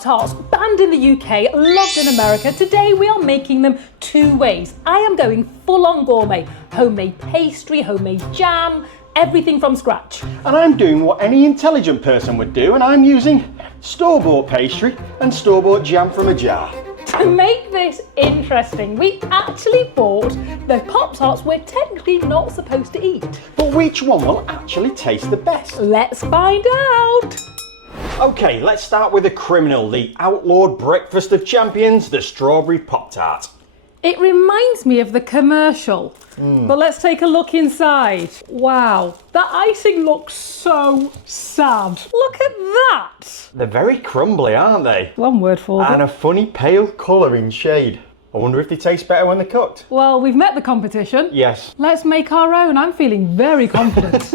Pop-Tarts, banned in the UK, loved in America. Today we are making them two ways. I am going full-on gourmet. Homemade pastry, homemade jam, everything from scratch. And I'm doing what any intelligent person would do, and I'm using store-bought pastry and store-bought jam from a jar. To make this interesting, we actually bought the Pop-Tarts we're technically not supposed to eat. But which one will actually taste the best? Let's find out. Okay, let's start with the criminal, the outlawed breakfast of champions, the Strawberry Pop-Tart. It reminds me of the commercial, but let's take a look inside. Wow, that icing looks so sad. Look at that. They're very crumbly, aren't they? One word for them. And a funny pale colour in shade. I wonder if they taste better when they're cooked. Well, we've met the competition. Yes. Let's make our own. I'm feeling very confident.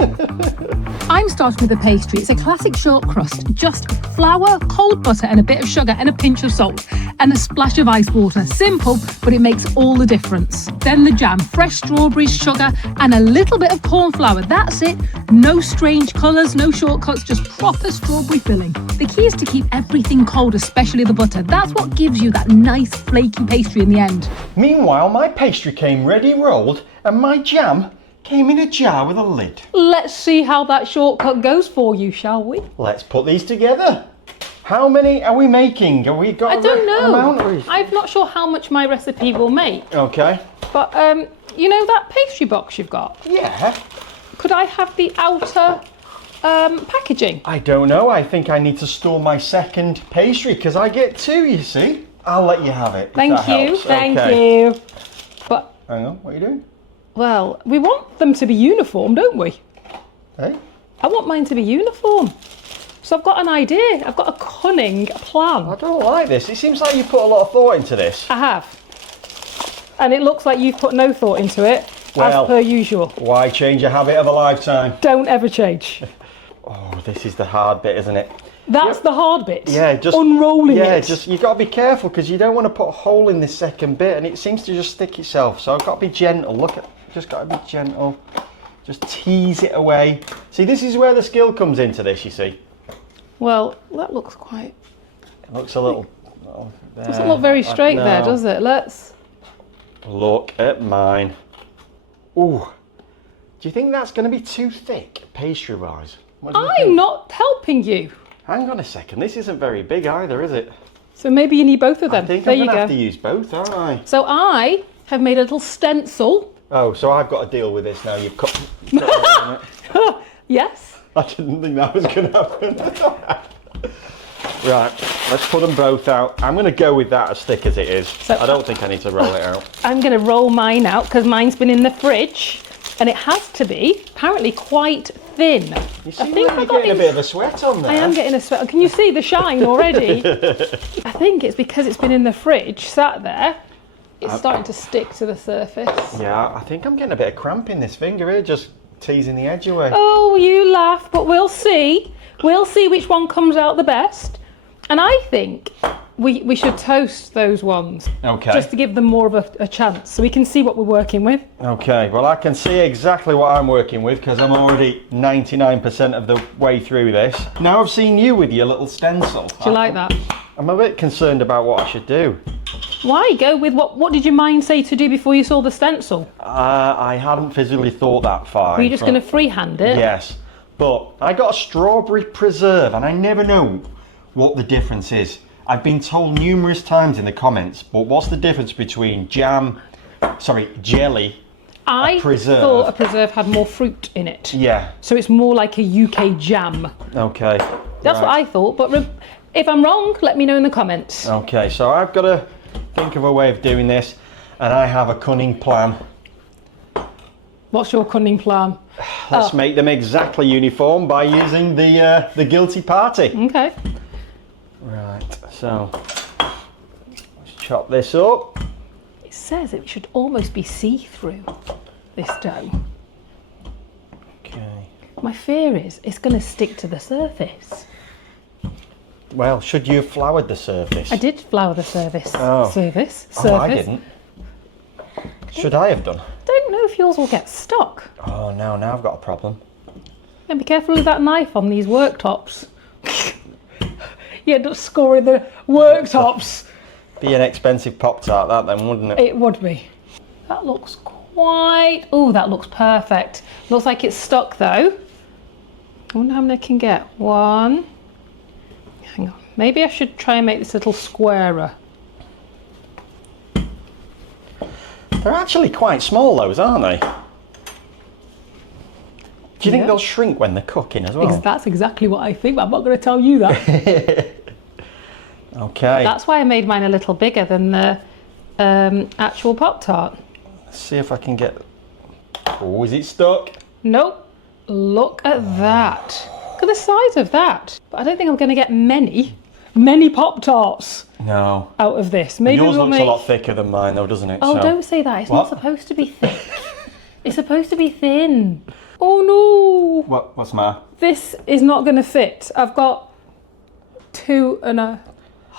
I'm starting with the pastry. It's a classic short crust. Just flour, cold butter and a bit of sugar and a pinch of salt and a splash of ice water. Simple, but it makes all the difference. Then the jam, fresh strawberries, sugar and a little bit of corn flour. That's it. No strange colours, no shortcuts, just proper strawberry filling. The key is to keep everything cold, especially the butter. That's what gives you that nice flaky pastry in the end. Meanwhile, my pastry came ready rolled and my jam came in a jar with a lid. Let's see how that shortcut goes for you, shall we? Let's put these together. How many are we making? Have we got I don't know. amount? I'm not sure how much my recipe will make. Okay. But you know that pastry box you've got? Yeah. Could I have the outer packaging? I don't know. I think I need to store my second pastry because I get two, you see. I'll let you have it. Thank you. Thank you. But hang on, what are you doing? well, we want them to be uniform, don't we? Hey? I want mine to be uniform. So I've got an idea. I've got a cunning plan. I don't like this. It seems like you put a lot of thought into this. I have. And it looks like you've put no thought into it, Well, as per usual. Why change a habit of a lifetime? Don't ever change. Oh, this is the hard bit, isn't it? That's the hard bit. Yeah, just unrolling it. Yeah, just you got to be careful because you don't want to put a hole in this second bit, and it seems to just stick itself. So I've got to be gentle. Look at, just got to be gentle. Just tease it away. See, this is where the skill comes into this. You see. Well, that looks quite. It looks a little. Doesn't look very straight there, does it? Let's. Look at mine. Ooh. Do you think that's going to be too thick, pastry-wise? I'm not helping you. Hang on a second. This isn't very big either, is it? So maybe you need both of them. I think there I'm you going to go. have to use both, aren't I? So I have made a little stencil. Oh, so I've got to deal with this now. You've cut. Yes. I didn't think that was going to happen. Right, let's put them both out. I'm going to go with that as thick as it is. So I don't think I need to roll it out. I'm going to roll mine out because mine's been in the fridge and it has to be apparently quite thin. You seem like you're getting a bit of a sweat on there. I am getting a sweat. Can you see the shine already? I think it's because it's been in the fridge, sat there. It's starting to stick to the surface. Yeah, I think I'm getting a bit of cramp in this finger here, just teasing the edge away. Oh, you laugh, but we'll see. We'll see which one comes out the best. And I think we should toast those ones. Okay. Just to give them more of a chance so we can see what we're working with. Okay, well I can see exactly what I'm working with because I'm already 99% of the way through this. Now I've seen you with your little stencil. Do you like that? I'm a bit concerned about what I should do. Why? Go with what did your mind say to do before you saw the stencil? I hadn't physically thought that far. Were you just going to freehand it? Yes, but I got a strawberry preserve and I never know what the difference is. I've been told numerous times in the comments, but what's the difference between jelly, I preserve? thought a preserve had more fruit in it. Yeah. So it's more like a UK jam. Okay. That's what I thought, but if I'm wrong, let me know in the comments. Okay, so I've got to think of a way of doing this, and I have a cunning plan. What's your cunning plan? Let's make them exactly uniform by using the guilty party. Okay. Right, so let's chop this up. It says it should almost be see-through, this dough. Okay. My fear is it's going to stick to the surface. Well, should you have floured the surface? I did flour the surface. Oh. Surface. Oh, I didn't. Should I have done? Don't know if yours will get stuck. Oh no, now I've got a problem. And be careful with that knife on these worktops. you end up scoring the worktops. Be an expensive Pop-Tart, that then, wouldn't it? It would be. That looks quite... Oh, that looks perfect. Looks like it's stuck though. I wonder how many I can get. One. Hang on. Maybe I should try and make this a little squarer. They're actually quite small, those, aren't they? Do you think they'll shrink when they're cooking as well? That's exactly what I think, but I'm not going to tell you that. Okay. That's why I made mine a little bigger than the actual Pop-Tart. Let's see if I can get... Oh, is it stuck? Nope. Look at that. Look at the size of that. But I don't think I'm going to get many Pop-Tarts No. out of this. Maybe Yours we'll looks make... a lot thicker than mine though, doesn't it? Oh, So- don't say that. It's What? not supposed to be thick. It's supposed to be thin. Oh no. What's the matter? This is not going to fit. I've got 2.5.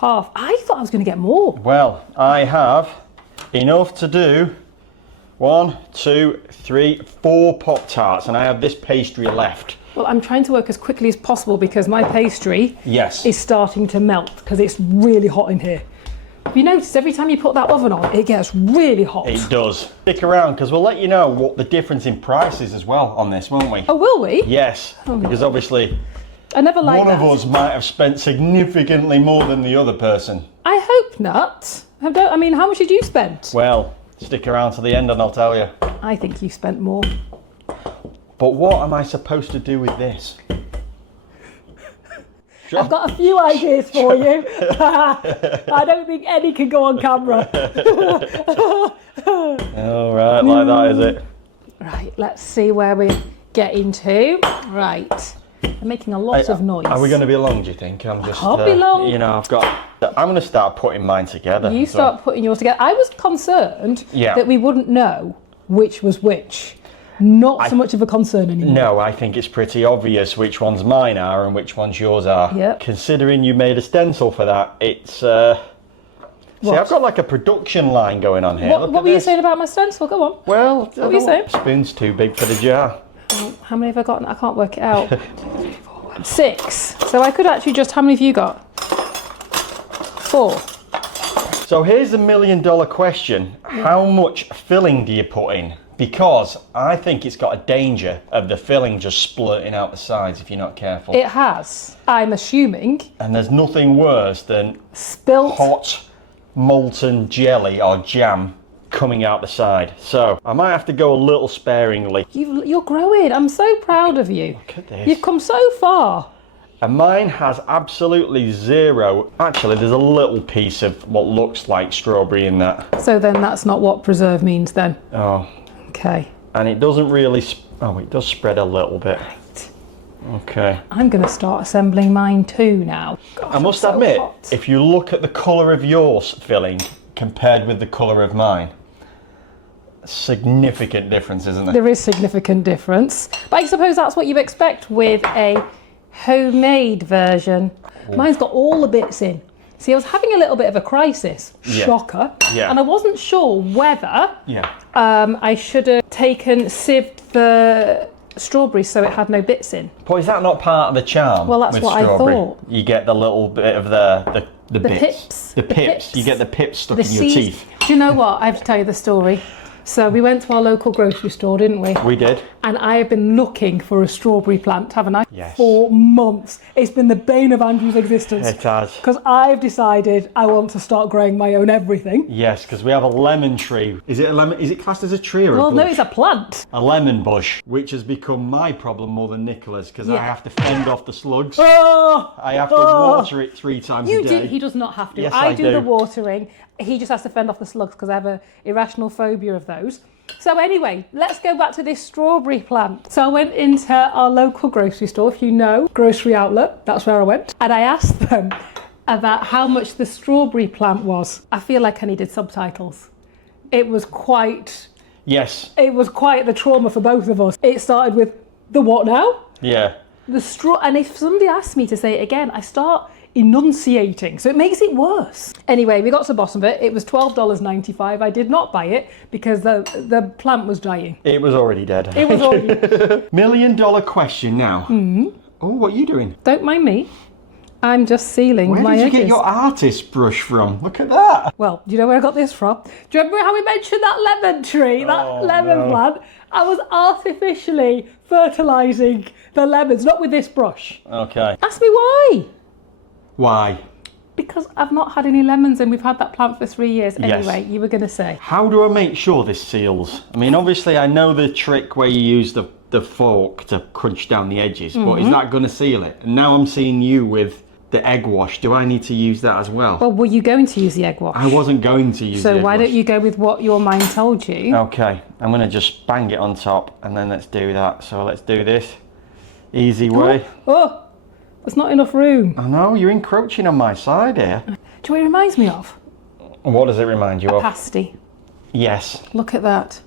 I thought I was going to get more. Well, I have enough to do 1, 2, 3, 4 Pop-Tarts, and I have this pastry left. Well, I'm trying to work as quickly as possible because my pastry Yes. is starting to melt because it's really hot in here. Have you noticed every time you put that oven on, it gets really hot? It does. Stick around because we'll let you know what the difference in price is as well on this, won't we? Oh, will we? Yes, because obviously I never liked one that. of us might have spent significantly more than the other person. I hope not. I mean, how much did you spend? Well, stick around to the end and I'll tell you. I think you spent more. But what am I supposed to do with this? I've got a few ideas for you. I don't think any can go on camera. Oh, right, like that, is it? Right, let's see where we get into. Right, I'm making a lot of noise. Are we going to be long, do you think? I'm just, can't be long. You know, I'm going to start putting mine together. You start putting yours together. I was concerned that we wouldn't know which was which. Not so much of a concern anymore. No, I think it's pretty obvious which ones mine are and which ones yours are. Yep. Considering you made a stencil for that, it's... See, I've got like a production line going on here. What were you saying about my stencil? Go on. Well, what were you saying? Spoon's too big for the jar. How many have I got? I can't work it out. 6. So I could actually just... How many have you got? 4. So here's the $1 million question. How much filling do you put in? Because I think it's got a danger of the filling just splurting out the sides if you're not careful. It has. I'm assuming. And there's nothing worse than Spilt. hot molten jelly or jam coming out the side. So I might have to go a little sparingly. You're growing. I'm so proud of you. Look at this. You've come so far. And mine has absolutely zero. Actually, there's a little piece of what looks like strawberry in that. So then that's not what preserve means then. Oh. Okay. And it doesn't really, it does spread a little bit. Right. Okay. I'm going to start assembling mine too now. Gosh, I must I'm so admit, hot. if you look at the colour of yours filling compared with the colour of mine, significant difference, isn't there? There is significant difference. But I suppose that's what you expect with a homemade version. Mine's got all the bits in. See, I was having a little bit of a crisis. Yeah. Shocker. Yeah. And I wasn't sure whether Yeah. I should have sieved the strawberries so it had no bits in. But is that not part of the charm? Well, that's with what I strawberry? thought. You get the little bit of the bits. pips. The The pips. pips. You get the pips stuck The in your seeds. teeth. Do you know what? I have to tell you the story. So we went to our local grocery store, didn't we? We did. And I have been looking for a strawberry plant, haven't I? Yes. For months. It's been the bane of Andrew's existence. It has. Because I've decided I want to start growing my own everything. Yes, because we have a lemon tree. Is it a lemon? Is it classed as a tree or a Well, bush? no, it's a plant. A lemon bush, which has become my problem more than Nicola's because I Yeah. have to fend off the slugs. Oh, I have to water it 3 times you a day. do. He does not have to. Yes, I I do do. the watering. He just has to fend off the slugs because I have an irrational phobia of those. So anyway, let's go back to this strawberry plant. So I went into our local grocery store, if you know, grocery outlet, that's where I went. And I asked them about how much the strawberry plant was. I feel like I needed subtitles. It was quite Yes. the trauma for both of us. It started with, the what now? Yeah. The straw, and if somebody asks me to say it again, I start enunciating, so it makes it worse. Anyway, we got to the bottom of it. It was $12.95. I did not buy it because the plant was dying. It was already dead. It was already... $1 million question now. Oh, what are you doing? Don't mind me. I'm just sealing Where my did you edges. get your artist brush from? Look at that. Well, do you know where I got this from? Do you remember how we mentioned that lemon tree, that lemon plant? I was artificially fertilising the lemons, not with this brush. Okay. Ask me why. Why? Because I've not had any lemons and we've had that plant for 3 years. Anyway, you were going to say. How do I make sure this seals? I mean, obviously I know the trick where you use the fork to crunch down the edges, but is that going to seal it? And now I'm seeing you with the egg wash. Do I need to use that as well? Well, were you going to use the egg wash? I wasn't going to use the egg So why wash. don't you go with what your mind told you? Okay, I'm going to just bang it on top and then let's do that. So let's do this. Easy way. Oh, there's not enough room. I know, you're encroaching on my side here. Do you know what it reminds me of? What does it remind you of? Pasty. Yes. Look at that.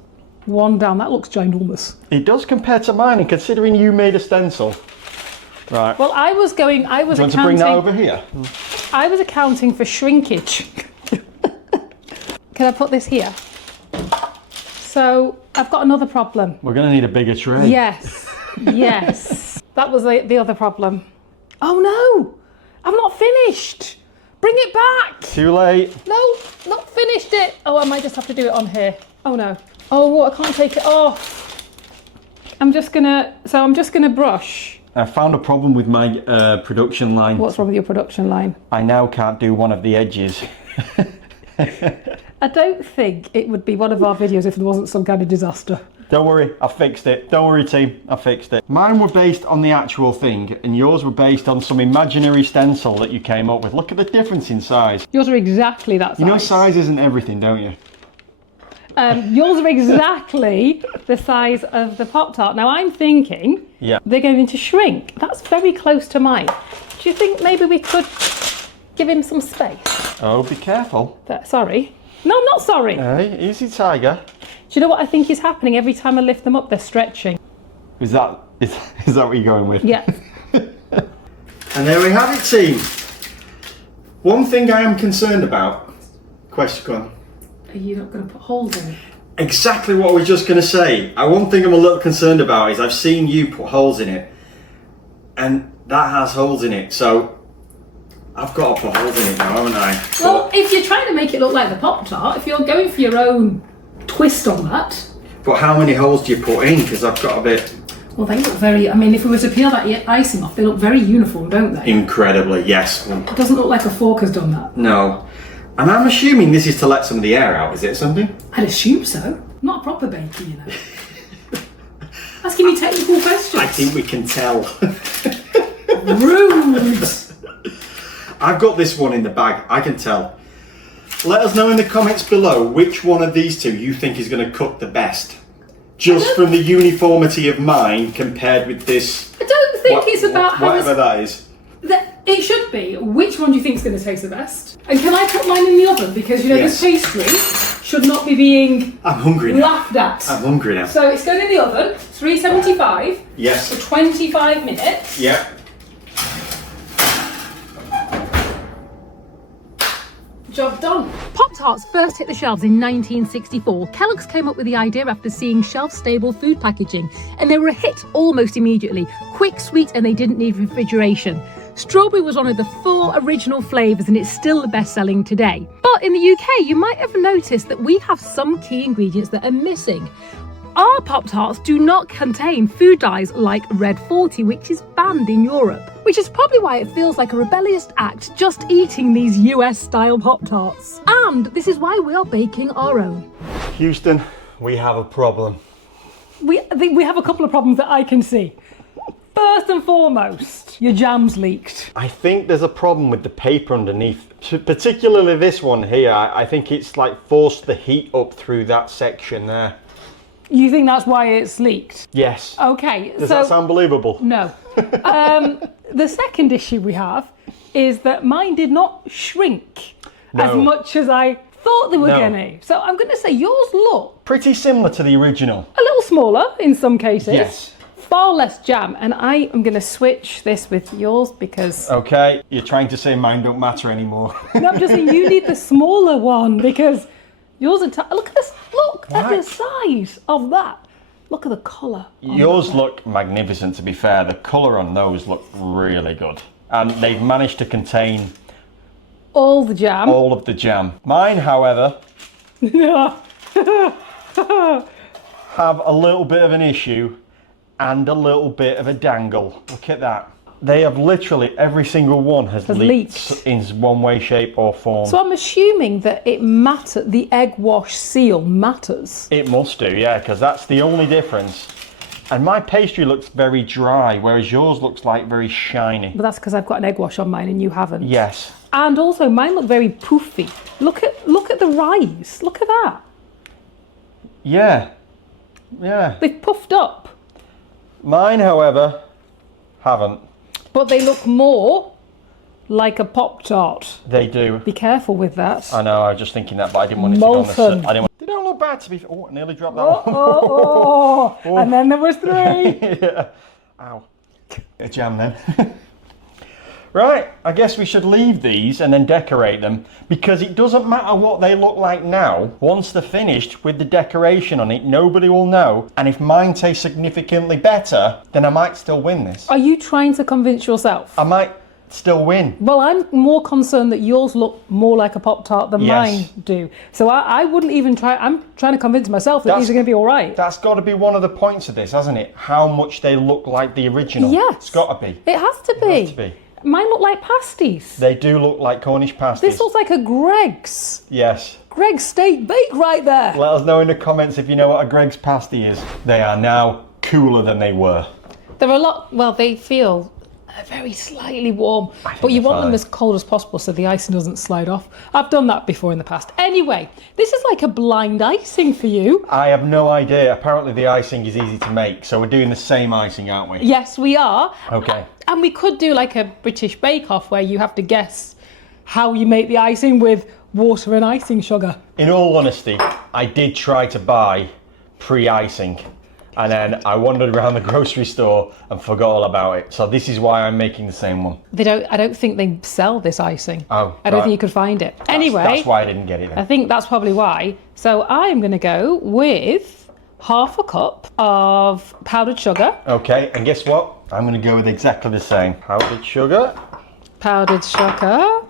One down. That looks ginormous. It does compared to mine, and considering you made a stencil. Right. Well, I was do you want to bring that over here? I was accounting for shrinkage. Can I put this here? So I've got another problem. We're going to need a bigger tray. Yes. Yes. That was the other problem. Oh no! I've not finished. Bring it back. Too late. No, not finished it. Oh, I might just have to do it on here. Oh no. Oh, I can't take it off. I'm just gonna brush. I found a problem with my production line. What's wrong with your production line? I now can't do one of the edges. I don't think it would be one of our videos if there wasn't some kind of disaster. Don't worry, I fixed it. Don't worry, team, I fixed it. Mine were based on the actual thing, and yours were based on some imaginary stencil that you came up with. Look at the difference in size. Yours are exactly that size. You know size isn't everything, don't you? Yours are exactly the size of the Pop-Tart. Now I'm thinking they're going to shrink. That's very close to mine. Do you think maybe we could give him some space? Oh, be careful. Sorry. No, I'm not sorry. Hey, easy, tiger. Do you know what I think is happening? Every time I lift them up, they're stretching. Is that what you're going with? Yeah. And there we have it, team. One thing I am concerned about. Question, go on. Are you not going to put holes in it? Exactly what I was just going to say. One thing I'm a little concerned about is I've seen you put holes in it, and that has holes in it, so I've got to put holes in it now, haven't I? Well, if you're trying to make it look like the Pop-Tart, if you're going for your own twist on that. But how many holes do you put in? Because I've got a bit... Well, they look very, I mean, if we were to peel that icing off, they look very uniform, don't they? Incredibly, yes. It doesn't look like a fork has done that. No. And I'm assuming this is to let some of the air out, is it something? I'd assume so. I'm not a proper baker, you know. Asking me technical questions. I think we can tell. Rude! I've got this one in the bag, I can tell. Let us know in the comments below which one of these two you think is going to cook the best. Just from the uniformity of mine compared with this. I don't think it's about how whatever that is. It should be, which one do you think is going to taste the best? And can I put mine in the oven? Because, you know, Yes. this pastry should not be being I'm hungry now. laughed at. I'm hungry now. So it's going in the oven, 375 Yes. for 25 minutes. Yeah. Job done. Pop-Tarts first hit the shelves in 1964. Kellogg's came up with the idea after seeing shelf-stable food packaging, and they were a hit almost immediately. Quick, sweet, and they didn't need refrigeration. Strawberry was one of the 4 original flavours, and it's still the best-selling today. But in the UK, you might have noticed that we have some key ingredients that are missing. Our Pop-Tarts do not contain food dyes like Red 40, which is banned in Europe. Which is probably why it feels like a rebellious act just eating these US-style Pop-Tarts. And this is why we are baking our own. Houston, we have a problem. We have a couple of problems that I can see. First and foremost, your jam's leaked. I think there's a problem with the paper underneath. Particularly this one here. I think it's like forced the heat up through that section there. You think that's why it's leaked? Yes. Okay. Does that sound believable? No. The second issue we have is that mine did not shrink as much as I thought they were going to. So I'm going to say yours look pretty similar to the original. a little smaller in some cases. Yes. Far less jam, and I am going to switch this with yours because... Okay, you're trying to say mine don't matter anymore. No, I'm just saying you need the smaller one because yours are... Look at this, look at the size of that. Look at the colour. Yours look magnificent, to be fair. The colour on those look really good. and they've managed to contain all the jam. all of the jam. Mine, however, have a little bit of an issue and a little bit of a dangle. Look at that. They have literally, every single one has leaked in one way, shape or form. So I'm assuming that it matters, the egg wash seal matters. It must do, yeah, because that's the only difference. And my pastry looks very dry, whereas yours looks like very shiny. But that's because I've got an egg wash on mine and you haven't. Yes. And also mine look very poofy. Look at the rise. Look at that. Yeah. Yeah. They've puffed up. Mine, however, haven't. But they look more like a Pop-Tart. They do. Be careful with that. I know, I was just thinking that, but I didn't want it to go on the... I didn't want... They don't look bad to be... Oh, I nearly dropped that one. Oh. And then there was 3. Yeah. Ow. A jam then. Right, I guess we should leave these and then decorate them, because it doesn't matter what they look like now. Once they're finished with the decoration on it, nobody will know. And if mine tastes significantly better, then I might still win this. Are you trying to convince yourself? I might still win. Well, I'm more concerned that yours look more like a Pop-Tart than mine do. So I wouldn't even try. I'm trying to convince myself that these are going to be all right. That's got to be one of the points of this, hasn't it? How much they look like the original. Yes. It's got to be. It has to be. It has to be. Mine look like pasties. They do look like Cornish pasties. This looks like a Greg's. Yes. Greg's steak bake right there. Let us know in the comments if you know what a Greg's pasty is. They are now cooler than they were. They're a lot, well, they feel very slightly warm, but you want them as cold as possible so the icing doesn't slide off. I've done that before in the past. Anyway, this is like a blind icing for you. I have no idea. Apparently the icing is easy to make, so we're doing the same icing, aren't we? Yes, we are. Okay. And we could do like a British bake-off where you have to guess how you make the icing with water and icing sugar. In all honesty, I did try to buy pre-icing, and then I wandered around the grocery store and forgot all about it. So this is why I'm making the same one. I don't think they sell this icing. Oh, I don't think you could find it. Anyway, that's why I didn't get it then. I think that's probably why. So I'm going to go with half a cup of powdered sugar. Okay, and guess what? I'm going to go with exactly the same. Powdered sugar. Powdered sugar.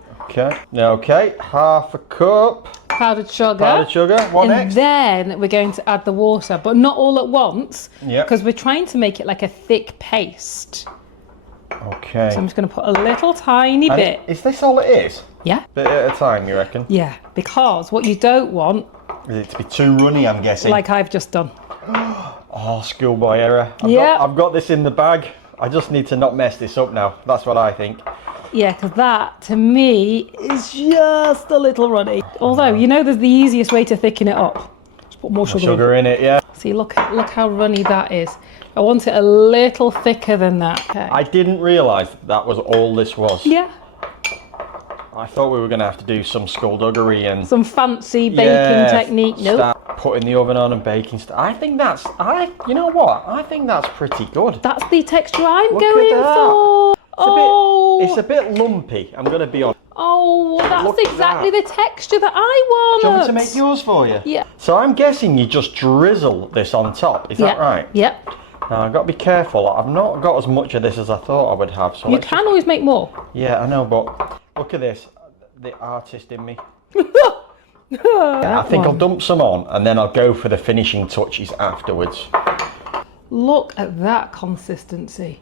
Okay, half a cup. Powdered sugar. Powdered sugar. What And next? then we're going to add the water, but not all at once. Yeah. Because we're trying to make it like a thick paste. Okay. So I'm just going to put a little tiny bit. Is this all it is? Yeah. Bit at a time, you reckon? Yeah, because what you don't want... Is it to be too runny, I'm guessing? Like I've just done. Oh, schoolboy error. I've got this in the bag. I just need to not mess this up now. That's what I think. Yeah, because that, to me, is just a little runny. Although, you know, there's the easiest way to thicken it up. Just put more sugar in it, yeah. See, look how runny that is. I want it a little thicker than that. Okay. I didn't realise that was all this was. Yeah. I thought we were going to have to do some skullduggery and... Some fancy baking technique. Nope. Start putting the oven on and baking stuff. I think that's... you know what? I think that's pretty good. That's the texture I'm Look going at that. for. It's a bit lumpy, I'm going to be honest. Oh, that's Look at exactly the texture that I want. Do you want me to make yours for you? Yeah. So I'm guessing you just drizzle this on top, is that right? Yep. Now I've got to be careful. I've not got as much of this as I thought I would have. So You can always make more. Yeah, I know, but look at this. The artist in me. I think I'll dump some on and then I'll go for the finishing touches afterwards. Look at that consistency.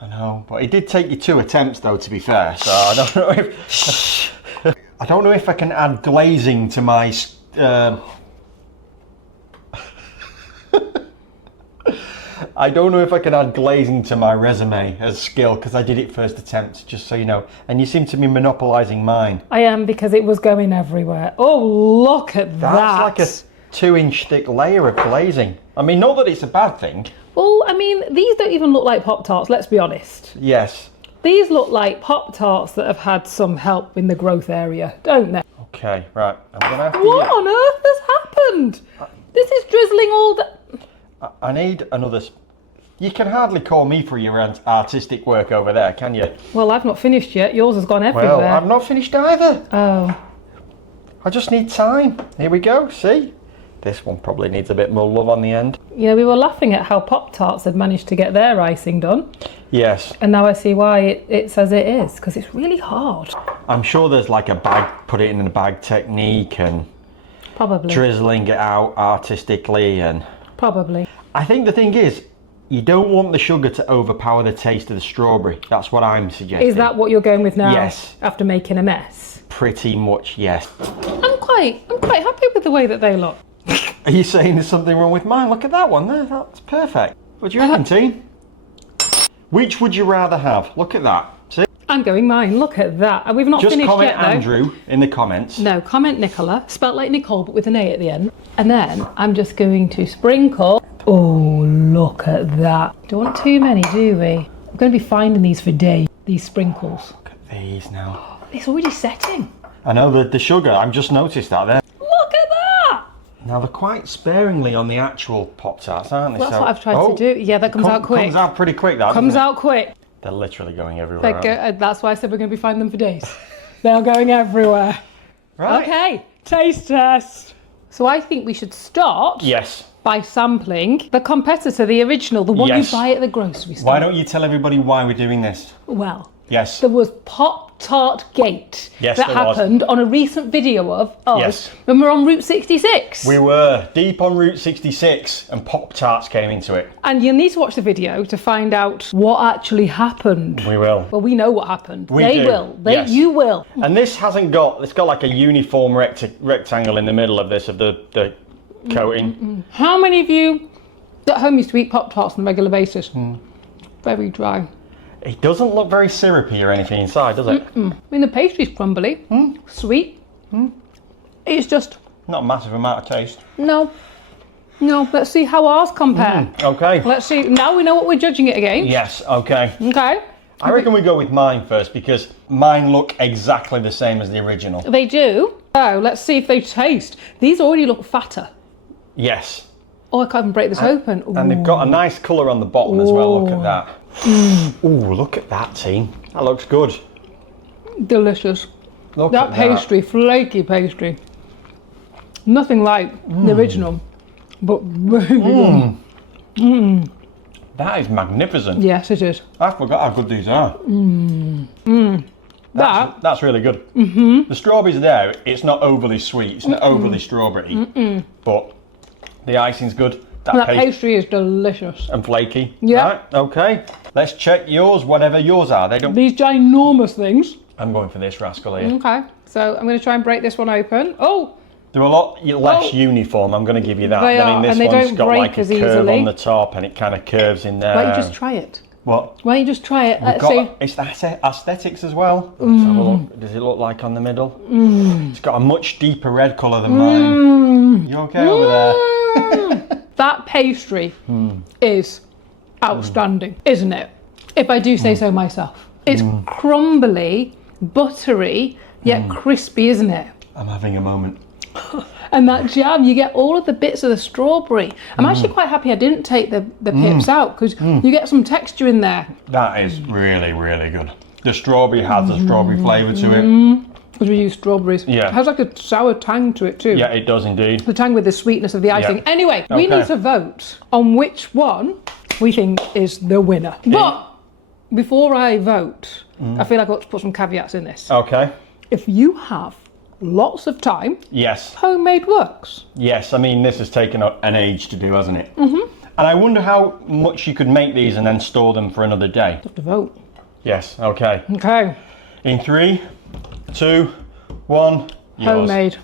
I know, but it did take you 2 attempts though, to be fair. So I don't know if I don't know if I can add glazing to my I don't know if I can add glazing to my resume as skill, because I did it first attempt, just so you know. And you seem to be monopolising mine. I am, because it was going everywhere. Oh, look at that. That's like a 2-inch thick layer of glazing. I mean, not that it's a bad thing. Well, I mean, these don't even look like Pop-Tarts, let's be honest. Yes. These look like Pop-Tarts that have had some help in the growth area, don't they? Okay, right. I'm going to have to... What on earth has happened? This is drizzling all the... I need another... You can hardly call me for your artistic work over there, can you? Well, I've not finished yet. Yours has gone everywhere. Well, I've not finished either. Oh. I just need time. Here we go, see? This one probably needs a bit more love on the end. You know, we were laughing at how Pop-Tarts had managed to get their icing done. Yes. And now I see why it's as it is, because it's really hard. I'm sure there's like a bag, put it in a bag technique and Probably. drizzling it out artistically and... Probably. I think the thing is, you don't want the sugar to overpower the taste of the strawberry. That's what I'm suggesting. Is that what you're going with now? Yes. After making a mess? Pretty much, yes. I'm quite happy with the way that they look. Are you saying there's something wrong with mine? Look at that one there, that's perfect. What do you reckon, team? Which would you rather have? Look at that. See? I'm going mine, look at that. And we've not Just finished comment yet though. Andrew in the comments. No, comment Nicola, spelt like Nicole but with an A at the end. And then I'm just going to sprinkle. Oh, look at that. Don't want too many, do we? We're going to be finding these for days, these sprinkles. Look at these now. It's already setting. I know the sugar, I've just noticed that there. Look at that! Now they're quite sparingly on the actual Pop-Tarts, aren't they? Well, that's what I've tried to do. Yeah, that comes out quick. Comes out pretty quick, that Comes out quick. They're literally going everywhere. That's why I said we're going to be finding them for days. They're going everywhere. Right. Okay, taste test. So I think we should start Yes. by sampling the competitor, the original, the one Yes. you buy at the grocery store. Why don't you tell everybody why we're doing this? Well, Yes. there was Pop-Tart Gate Yes, that there was. happened on a recent video of us Yes. when we were on Route 66. We were deep on Route 66 and Pop-Tarts came into it. And you'll need to watch the video to find out what actually happened. We will. Well, we know what happened. We they do. will. Yes. You will. And this hasn't got, it's got like a uniform rectangle in the middle of this, of the coating. How many of you at home used to eat Pop-Tarts on a regular basis? Very dry. It doesn't look very syrupy or anything inside, does it? I mean, the pastry's crumbly, sweet. It's just, Not a massive amount of taste. no. Let's see how ours compare. Okay. Let's see, now we know what we're judging it against. Yes, okay. Okay, I reckon we go with mine first because mine look exactly the same as the original. they do. So let's see if they taste. These already look fatter. Yes. Oh, I can't even break this open. And they've got a nice colour on the bottom as well, look at that. Ooh, look at that, team. That looks good. Delicious. Look That at pastry, flaky pastry. Nothing like the original, but really good. That is magnificent. Yes, it is. I forgot how good these are. That's really good. The strawberries there, it's not overly sweet, it's not overly strawberry, but the icing's good. That pastry is delicious. And flaky. Yeah. Right, okay. Let's check yours, whatever yours are. They don't. These ginormous things. I'm going for this rascal here. Okay, so I'm going to try and break this one open. Oh, They're a lot less uniform, I'm going to give you that. They I are, mean, this and they one's don't got break like a as curve easily. on the top and it kind of curves in there. why don't you just try it? What? Why don't you just try it? Let's Got- see. It's that aesthetics as well. Let's have a look. Does it look like on the middle? It's got a much deeper red colour than mine. You okay over there? That pastry is outstanding, isn't it? If I do say so myself. It's crumbly, buttery, yet crispy, isn't it? I'm having a moment. And that jam, you get all of the bits of the strawberry. I'm actually quite happy I didn't take the pips out because you get some texture in there. That is really, really good. The strawberry has a strawberry flavour to it. Because we use strawberries. Yeah. It has like a sour tang to it too. Yeah, it does indeed. The tang with the sweetness of the icing. Yeah. Anyway, we Okay. need to vote on which one we think is the winner. But before I vote, I feel like I ought to put some caveats in this. Okay. If you have lots of time, Yes. homemade works. Yes, I mean, this has taken an age to do, hasn't it? And I wonder how much you could make these and then store them for another day. Have to vote. Yes, okay. Okay. In 3, 2, 1, yours. Homemade.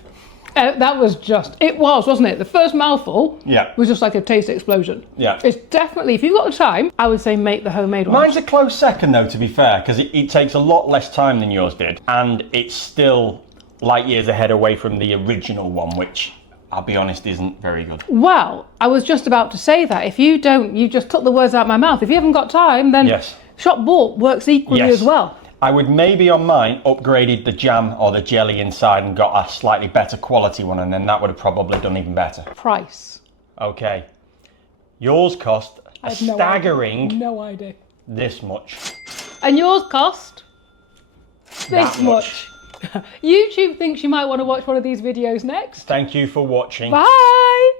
That was just, it was, wasn't it? The first mouthful Yeah. was just like a taste explosion. Yeah. It's definitely, if you've got the time, I would say make the homemade one. Mine's a close second though, to be fair, because it takes a lot less time than yours did. And it's still light years ahead away from the original one, which I'll be honest isn't very good. Well, I was just about to say that. If you don't, you just took the words out of my mouth. If you haven't got time, then Yes. shop bought works equally Yes. as well. I would maybe on mine upgraded the jam or the jelly inside and got a slightly better quality one, and then that would have probably done even better. Price. Okay. Yours cost a I have no staggering idea. No idea. this much. And yours cost this That much. YouTube thinks you might want to watch one of these videos next. Thank you for watching. Bye!